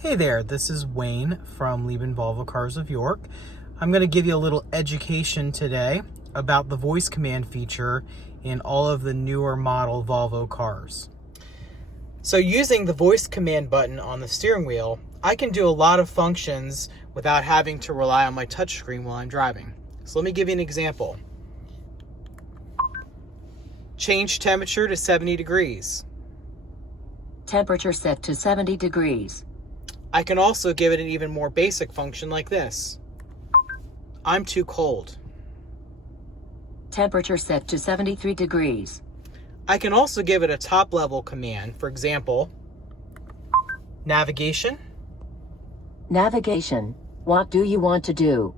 Hey there, this is Wayne from Lehman Volvo Cars of York. I'm going to give you a little education today about the voice command feature in all of the newer model Volvo cars. So using the voice command button on the steering wheel, I can do a lot of functions without having to rely on my touchscreen while I'm driving. So let me give you an example. Change temperature to 70 degrees. Temperature set to 70 degrees. I can also give it an even more basic function like this. I'm too cold. Temperature set to 73 degrees. I can also give it a top level command, for example, navigation. Navigation. What do you want to do?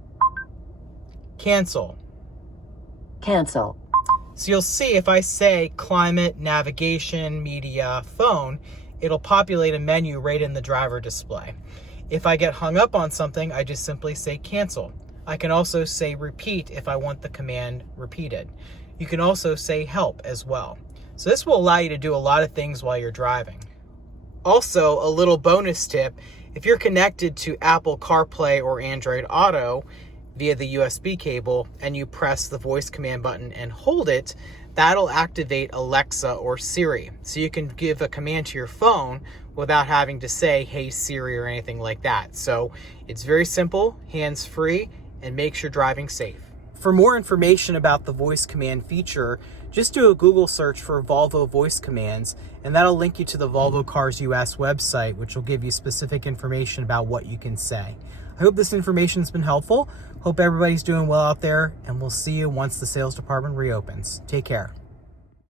Cancel. Cancel. So you'll see if I say climate, navigation, media, phone, it'll populate a menu right in the driver display. If I get hung up on something, I just simply say cancel. I can also say repeat if I want the command repeated. You can also say help as well. So this will allow you to do a lot of things while you're driving. Also, a little bonus tip, if you're connected to Apple CarPlay or Android Auto via the USB cable and you press the voice command button and hold it, that'll activate Alexa or Siri. So you can give a command to your phone without having to say, hey Siri, or anything like that. So it's very simple, hands-free, and makes your driving safe. For more information about the voice command feature, just do a Google search for Volvo Voice Commands, and that'll link you to the Volvo Cars US website, which will give you specific information about what you can say. I hope this information's been helpful. Hope everybody's doing well out there, and we'll see you once the sales department reopens. Take care.